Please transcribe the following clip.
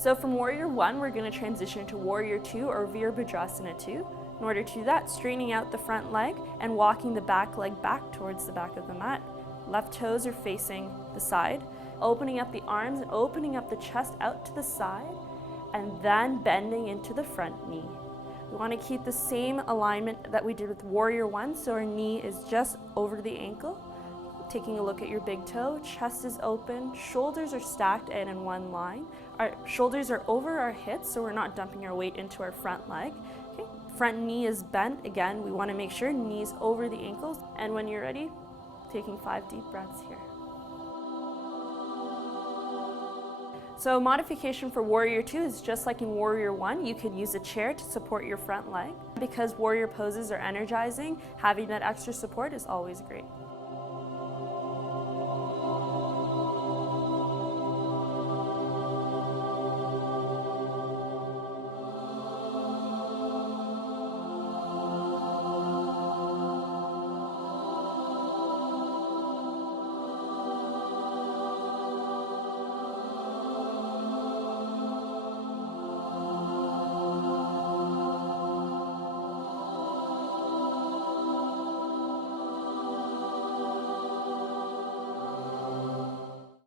So from Warrior 1, we're going to transition to Warrior 2 or Virabhadrasana 2. In order to do that, straightening out the front leg and walking the back leg back towards the back of the mat. Left toes are facing the side, opening up the arms and opening up the chest out to the side, and then bending into the front knee. We want to keep the same alignment that we did with Warrior 1, so our knee is just over the ankle. Taking a look at your big toe, chest is open, shoulders are stacked and in one line. Our shoulders are over our hips, so we're not dumping our weight into our front leg. Okay. Front knee is bent. Again, we want to make sure knees over the ankles. And when you're ready, taking 5 deep breaths here. So modification for Warrior 2 is just like in Warrior 1, you could use a chair to support your front leg. Because warrior poses are energizing, having that extra support is always great.